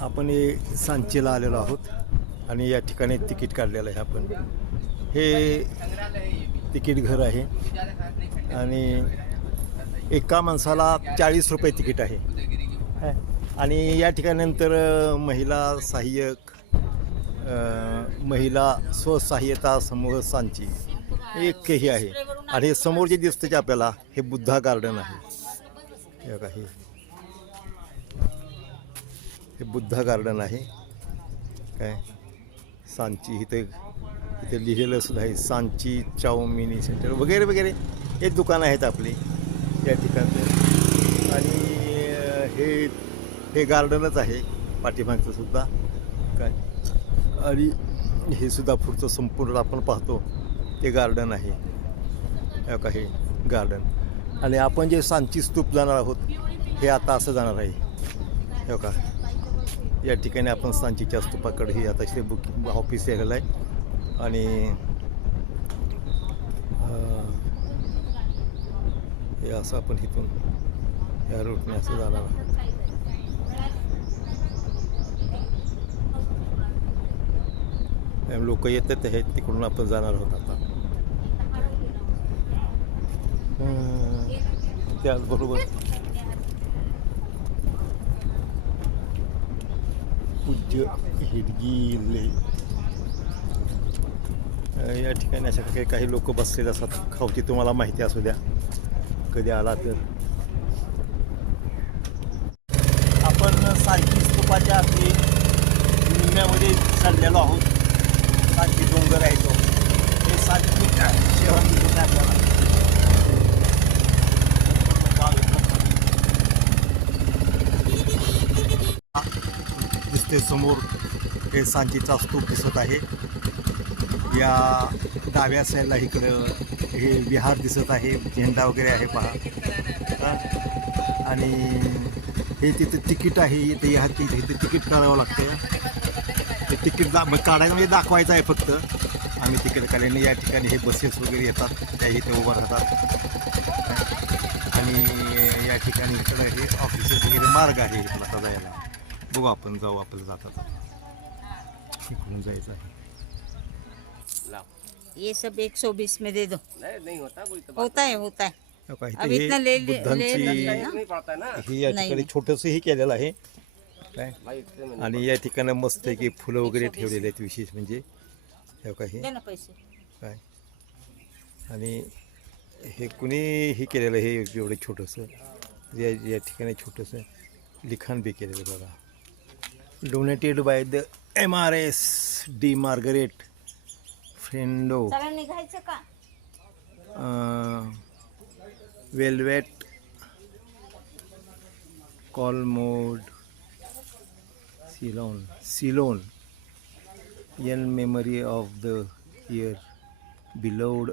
आपण हे सांचीला आलेलो आहोत आणि या ठिकाणी तिकीट काढलेलं आहे आपण. हे तिकीट घर आहे आणि एका माणसाला 40 रुपये तिकीट आहे. आणि या ठिकाणी नंतर महिला सहाय्यक, महिला स्वसहाय्यता समूह सांची एकही आहे. आणि समोर जे दिसतं की आपल्याला हे बुद्धा गार्डन आहे. हे बुद्धा गार्डन आहे काय सांची. इथे लिहिलेलं सुद्धा आहे सांची चाओ मिनी सेंटर वगैरे वगैरे हे दुकानं आहेत आपली या ठिकाणचे. आणि हे गार्डनच आहे पाठीमागचं सुद्धा काय. आणि हे सुद्धा पुढचं संपूर्ण आपण पाहतो ते गार्डन आहे हे गार्डन. आणि आपण जे सांची स्तूप जाणार आहोत हे आता असं जाणार आहे हे का. या ठिकाणी आपण सांचीच्या स्तूपाकडे हे आता इथे बुकिंग ऑफिस आलेलं आहे. आणि हे असं आपण इथून या रूटने असं जाणार आहोत. लोक येतात आहेत तिकडून आपण जाणार आहोत आता. त्याचबरोबर पूज्य हिडगिले या ठिकाणी अशा काही लोक बसलेले असतात. खावची तुम्हाला माहिती असू द्या कधी आला तर. आपण सांची स्तूपाच्या अगदी निम्म्यामध्ये चाललेलो आहोत. सांची डोंगर आहे तो. हे सांची शहर दिसत आहे आपल्याला. दिसते समोर हे सांचीचा स्तूप दिसत आहे. या डाव्या साईडला इकडं हे विहार दिसत आहे. झेंडा वगैरे आहे पहा. आणि हे तिथे तिकीट आहे. इथे तिकीट काढावं लागतं. ते तिकीट काढायचं म्हणजे दाखवायचं आहे फक्त. आम्ही तिकीट काढल्याने या ठिकाणी हे बसेस वगैरे येतात त्या इथे उभं राहतात. आणि या ठिकाणी इकडं हे ऑफिसेस वगैरे मार्ग आहे इकडं आता जायला. बघू आपण जाऊ आपल्याला जातात इकडून जायचं आहे. ये सब 120 में दे दो. नहीं होता है अभी इतना ले ही या ठिकाणी छोटंसं ही केलेलं आहे काय. आणि या ठिकाणी मस्त आहे की फुलं वगैरे ठेवलेले आहेत विशेष म्हणजे काही काय. आणि हे कुणी हे केलेलं हे एवढं छोटंसं या ठिकाणी छोटंसं लिखाण बी केलेलं बघा. Donated by the MRS D Margaret फ्रेंडो वेलवेट कॉलमोड Ceylon in memory of the year बिलोड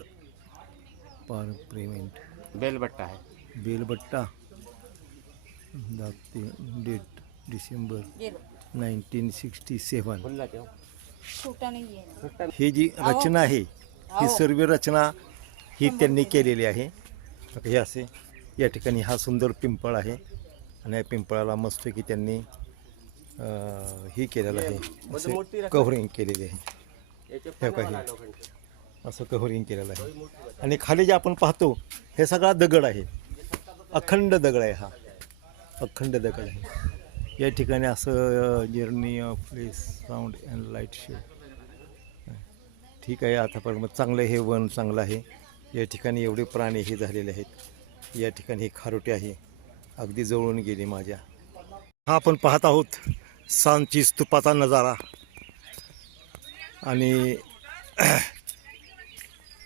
पर पेमेंट. बेलबट्टा है. बेलबट्टा डेट डिसेंबर 1967. ही जी रचना आहे ही सर्व रचना ही त्यांनी केलेली आहे. हे असे या ठिकाणी हा सुंदर पिंपळ आहे आणि या पिंपळाला मस्त की त्यांनी ही केलेलं आहे कव्हरिंग केलेली आहे. हे काही असं कव्हरिंग केलेलं आहे. आणि खाली जे आपण पाहतो हे सगळा दगड आहे. अखंड दगड आहे. हा अखंड दगड आहे. या ठिकाणी असं journey of place sound and light show. ठीक आहे आता पण मग चांगलं हे वन चांगलं आहे. या ठिकाणी एवढे प्राणी हे झालेले आहेत. या ठिकाणी हे खारोटे आहे अगदी जवळून गेली माझ्या. हा आपण पाहत आहोत सांची स्तूपाचा नजारा. आणि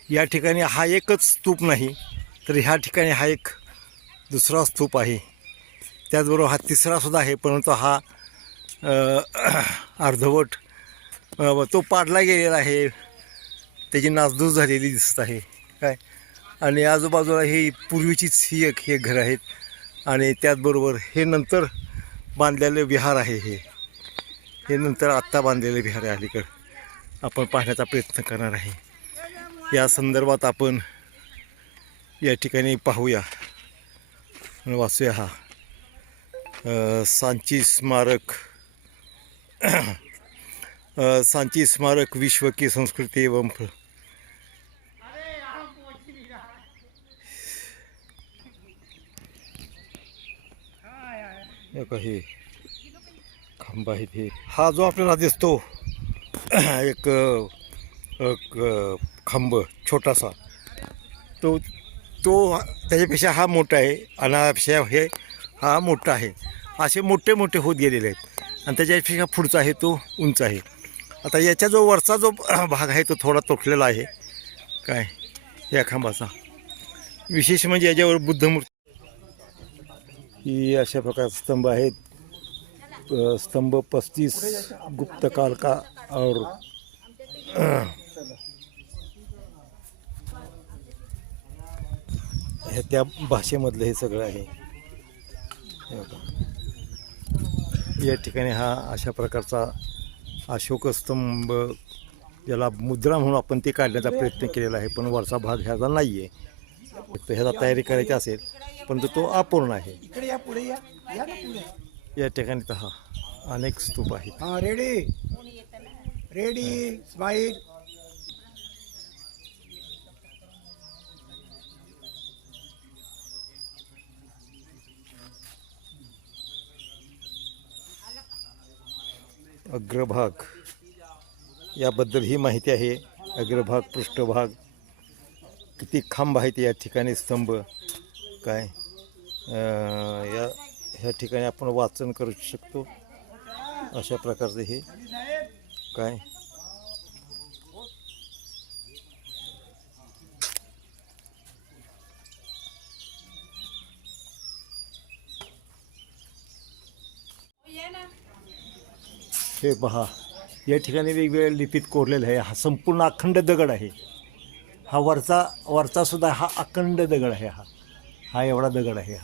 या ठिकाणी हा एकच स्तूप नाही तर ह्या ठिकाणी हा एक दुसरा स्तूप आहे. त्याचबरोबर हा तिसरासुद्धा आहे परंतु हा अर्धवट तो पाडला गेलेला आहे. त्याची नासधूस झालेली दिसत आहे काय. आणि आजूबाजूला ही पूर्वीचीच ही हे घर आहेत. आणि त्याचबरोबर हे नंतर बांधलेले विहार आहे. हे नंतर आत्ता बांधलेले विहार आहे. अलीकडं आपण पाहण्याचा प्रयत्न करणार आहे. या संदर्भात आपण या ठिकाणी पाहूया वाचूया. हा सांची स्मारक सांची स्मारक विश्व की संस्कृती एवं हे खांब आहेत हे. हा जो आपल्याला दिसतो एक खांब छोटासा, तो तो त्याच्यापेक्षा हा मोठा आहे आणि त्यापेक्षा हे हा मोठा आहे. असे मोठे मोठे होत गेलेले आहेत आणि त्याच्यापेक्षा पुढचा आहे तो उंच आहे. आता याच्या जो वरचा जो भाग आहे तो थोडा तुटलेला आहे काय या खांबाचा. विशेष म्हणजे याच्यावर बुद्धमूर्ती ही अशा प्रकारचे स्तंभ आहेत. स्तंभ 35 गुप्तकाल का और हे त्या भाषेमधलं हे सगळं आहे. हे बघा. या ठिकाणी हा अशा प्रकारचा अशोक स्तंभ, ज्याला मुद्रा म्हणून आपण ते काढण्याचा प्रयत्न केलेला आहे, पण वरचा भाग ह्याचा नाही आहे. फक्त ह्याचा तयारी करायची असेल परंतु तो अपूर्ण आहे. या ठिकाणी तर हा अनेक स्तूप आहेत. हाँ रेडी रेडी स्माइल. अग्रभाग याबद्दल ही माहिती आहे. अग्रभाग, पृष्ठभाग, किती खांब आहेत या ठिकाणी, स्तंभ काय ह्या ठिकाणी आपण वाचन करू शकतो. अशा प्रकारचे हे काय हे पहा. या ठिकाणी वेगवेगळ्या लिपीत कोरलेलं आहे. हा संपूर्ण अखंड दगड आहे. हा वरचा सुद्धा हा अखंड दगड आहे. हा एवढा दगड आहे.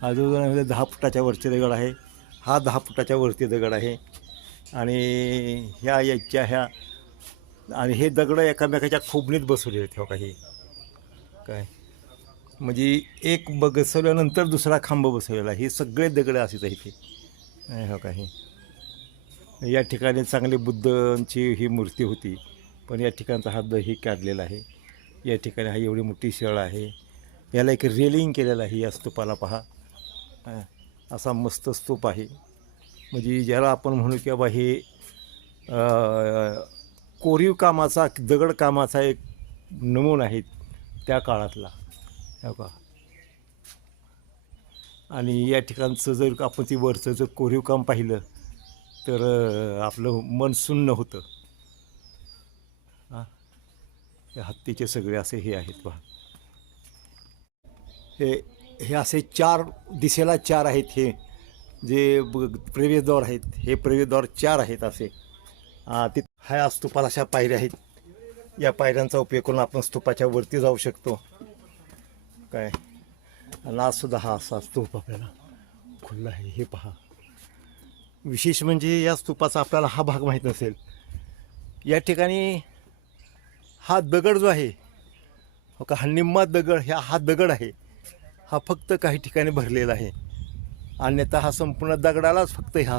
हा जो 10 फुटाच्या वरचे दगड आहे. हा 10 फुटाच्या वरती दगड आहे. आणि ह्या आणि हे दगड एकामेकाच्या खोबणीत बसवले आहेत. हो काही काय म्हणजे एक बसवल्यानंतर दुसरा खांब बसवलेला. हे सगळे दगड असेच आहे ते. हो काही या ठिकाणी चांगली बुद्धांची ही मूर्ती होती, पण या ठिकाणचा हा दही काढलेला आहे. या ठिकाणी हा एवढी मोठी शिळ आहे. याला एक रेलिंग केलेलं आहे. या स्तूपाला पहा, असा मस्त स्तूप आहे. म्हणजे ज्याला आपण म्हणू की बाबा हे कोरीव कामाचा, दगड कामाचा एक नमुना आहे त्या काळातला. हो का. आणि या ठिकाणचं जर आपण ती वरचं जर कोरीव काम पाहिलं तर आपलं मन सुन्न होतं. हे हत्तीचे सगळे असे हे आहेत पहा. हे असे 4 दिशेला 4 आहेत. हे जे प्रवेशद्वार आहेत, हे प्रवेशद्वार 4 आहेत असे. ह्या स्तूपाला अशा पायऱ्या आहेत. या पायऱ्यांचा उपयोग करून आपण स्तूपाच्या वरती जाऊ शकतो काय. आणि आजसुद्धा हा असा स्तूप आपल्याला खुल्ला आहे. हे पहा. विशेष म्हणजे या स्तूपाचा आपल्याला हा भाग माहीत नसेल. या ठिकाणी हा दगड जो आहे हो का, हा निम्मा दगड, हा दगड आहे. हा फक्त काही ठिकाणी भरलेला आहे. अन्यथा हा संपूर्ण दगडालाच फक्त हा